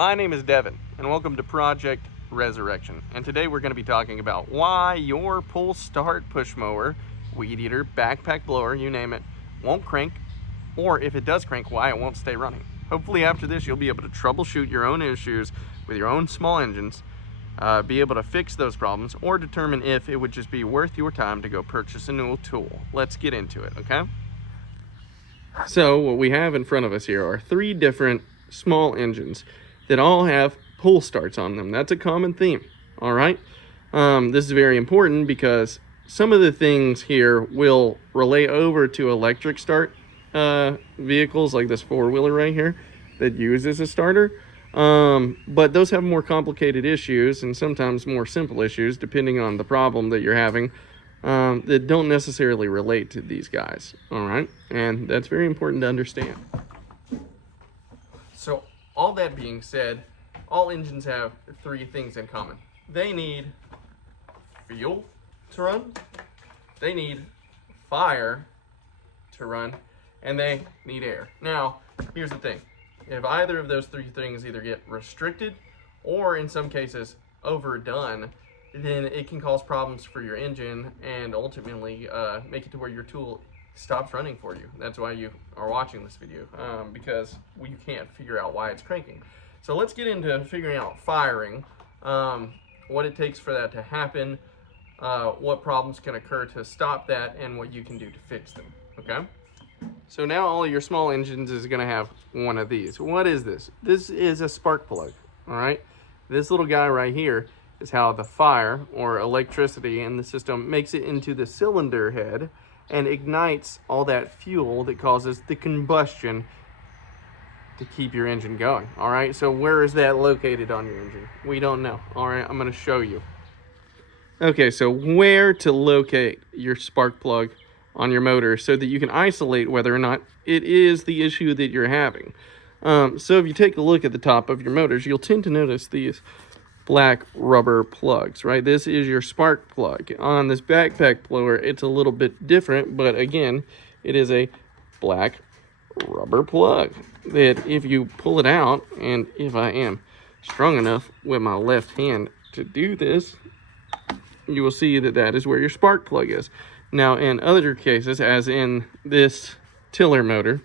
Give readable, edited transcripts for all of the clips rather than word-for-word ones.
My name is Devin, and welcome to Project Resurrection. And today we're going to be talking about why your pull start push mower, weed eater, backpack blower, you name it, won't crank, or if it does crank, why it won't stay running. Hopefully after this you'll be able to troubleshoot your own issues with your own small engines, be able to fix those problems, or determine if it would just be worth your time to go purchase a new tool. Let's get into it, okay? So what we have in front of us here are three different small engines that all have pull starts on them. That's a common theme, all right? This is very important because some of the things here will relay over to electric start vehicles, like this four-wheeler right here that uses a starter. But those have more complicated issues and sometimes more simple issues depending on the problem that you're having, that don't necessarily relate to these guys, all right? And that's very important to understand. So all that being said, all engines have three things in common. They need fuel to run, they need fire to run, and they need air. Now, here's the thing. If either of those three things either get restricted or in some cases overdone, then it can cause problems for your engine and ultimately make it to where your tool stops running for you. That's why you are watching this video, because you can't figure out why it's cranking. So let's get into figuring out firing, what it takes for that to happen, what problems can occur to stop that, and what you can do to fix them, okay? So now all your small engines is gonna have one of these. What is this? This is a spark plug, all right? This little guy right here is how the fire or electricity in the system makes it into the cylinder head and ignites all that fuel that causes the combustion to keep your engine going, all right? So where is that located on your engine? We don't know, all right? I'm gonna show you. Okay, so where to locate your spark plug on your motor so that you can isolate whether or not it is the issue that you're having. So if you take a look at the top of your motors, you'll tend to notice these black rubber plugs, right? This is your spark plug. On this backpack blower, it's a little bit different, but again, it is a black rubber plug that if you pull it out, and if I am strong enough with my left hand to do this, you will see that that is where your spark plug is. Now, in other cases, as in this tiller motor,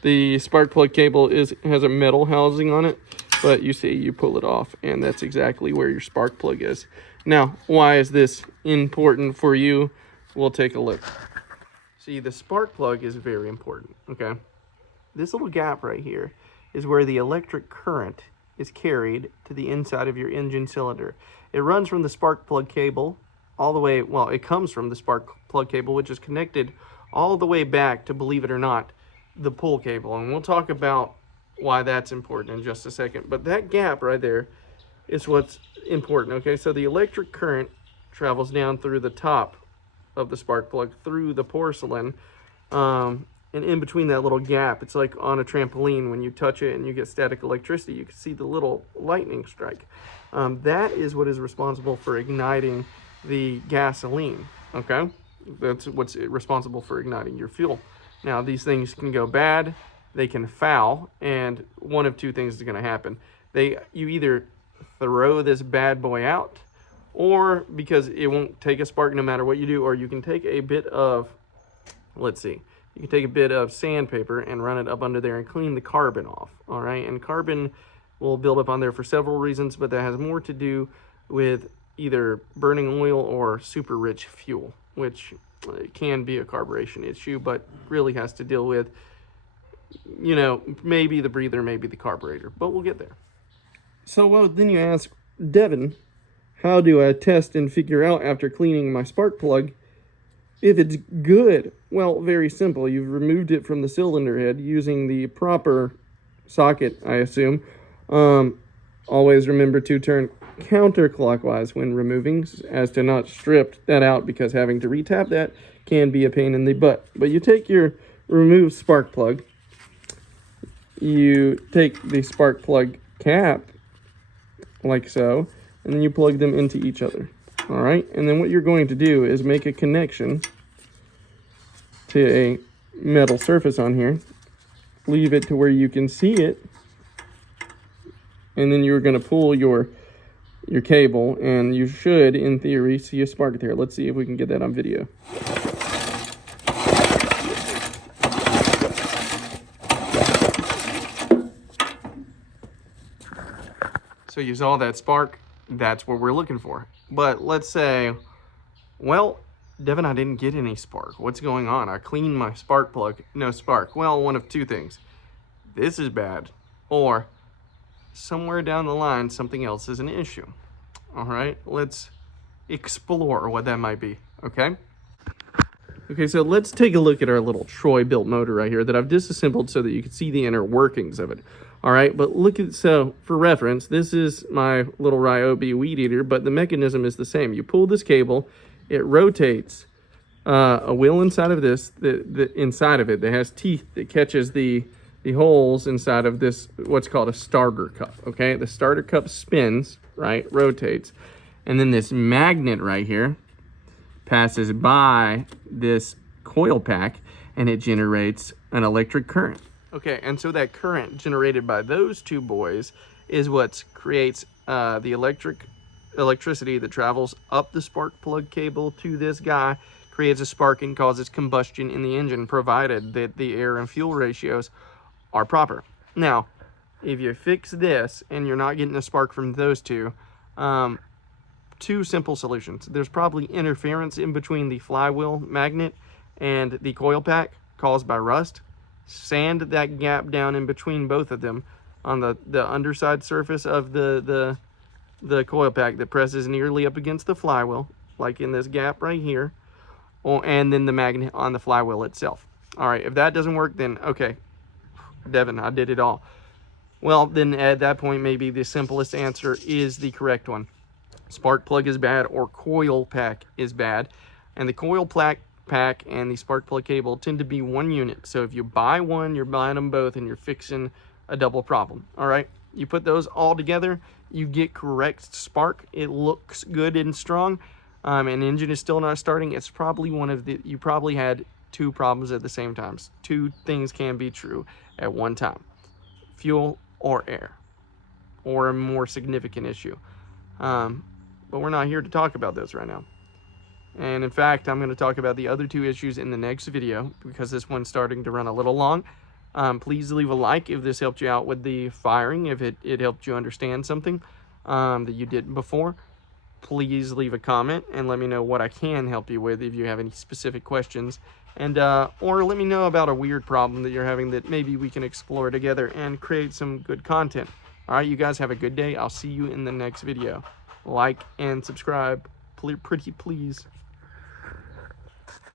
the spark plug cable has a metal housing on it, but you see, you pull it off, and that's exactly where your spark plug is. Now, why is this important for you? We'll take a look. See, the spark plug is very important, okay? This little gap right here is where the electric current is carried to the inside of your engine cylinder. It runs from the spark plug cable all the way, well, it comes from the spark plug cable, which is connected all the way back to, believe it or not, the pull cable. And we'll talk about why that's important in just a second. But that gap right there is what's important, okay? So the electric current travels down through the top of the spark plug, through the porcelain, and in between that little gap, it's like on a trampoline. When you touch it and you get static electricity, you can see the little lightning strike. That is what is responsible for igniting the gasoline, okay? That's what's responsible for igniting your fuel. Now, these things can go bad, they can foul, and one of two things is gonna happen. You either throw this bad boy out, or because it won't take a spark no matter what you do, or you can take a bit of, let's see, you can take a bit of sandpaper and run it up under there and clean the carbon off, all right? And carbon will build up on there for several reasons, but that has more to do with either burning oil or super rich fuel, which can be a carburation issue, but really has to deal with, you know, maybe the breather, maybe the carburetor, but we'll get there. So, well, then you ask, Devin, how do I test and figure out after cleaning my spark plug if it's good? Well, very simple. You've removed it from the cylinder head using the proper socket, I assume. Always remember to turn counterclockwise when removing, as to not strip that out, because having to retap that can be a pain in the butt. But you take your removed spark plug, you take the spark plug cap like so, and then you plug them into each other, all right? And then what you're going to do is make a connection to a metal surface on here, leave it to where you can see it, and then you're going to pull your cable, and you should, in theory, see a spark there. Let's see if we can get that on video. So you saw that spark. That's what we're looking for. But let's say, well, Devin, I didn't get any spark. What's going on? I cleaned my spark plug, no spark. Well, one of two things. This is bad, or somewhere down the line, something else is an issue. All right, let's explore what that might be, okay? Okay, so let's take a look at our little Troy-built motor right here that I've disassembled so that you can see the inner workings of it. All right, but look at, so for reference, this is my little Ryobi weed eater, but the mechanism is the same. You pull this cable, it rotates a wheel inside of this, inside of it that has teeth that catches the holes inside of this, what's called a starter cup, okay? The starter cup spins, right, rotates, and then this magnet right here passes by this coil pack, and it generates an electric current. Okay, and so that current generated by those two boys is what creates the electricity that travels up the spark plug cable to this guy, creates a spark and causes combustion in the engine, provided that the air and fuel ratios are proper. Now, if you fix this and you're not getting a spark from those two, two simple solutions. There's probably interference in between the flywheel magnet and the coil pack caused by rust. Sand that gap down in between both of them on the underside surface of the coil pack that presses nearly up against the flywheel, like in this gap right here, and then the magnet on the flywheel itself. All right, if that doesn't work, then okay, Devin, I did it all. Well, then at that point, maybe the simplest answer is the correct one. Spark plug is bad, or coil pack is bad, and the coil pack and the spark plug cable tend to be one unit. So if you buy one, you're buying them both, and you're fixing a double problem. All right, you put those all together, you get correct spark. It looks good and strong, and engine is still not starting. It's probably one of the, you probably had two problems at the same time. Two things can be true at one time: fuel or air, or a more significant issue. But we're not here to talk about those right now. And in fact, I'm going to talk about the other two issues in the next video, because this one's starting to run a little long. Please leave a like if this helped you out with the firing, if it helped you understand something that you didn't before. Please leave a comment and let me know what I can help you with if you have any specific questions. And or let me know about a weird problem that you're having that maybe we can explore together and create some good content. All right, you guys have a good day. I'll see you in the next video. Like and subscribe, pretty please.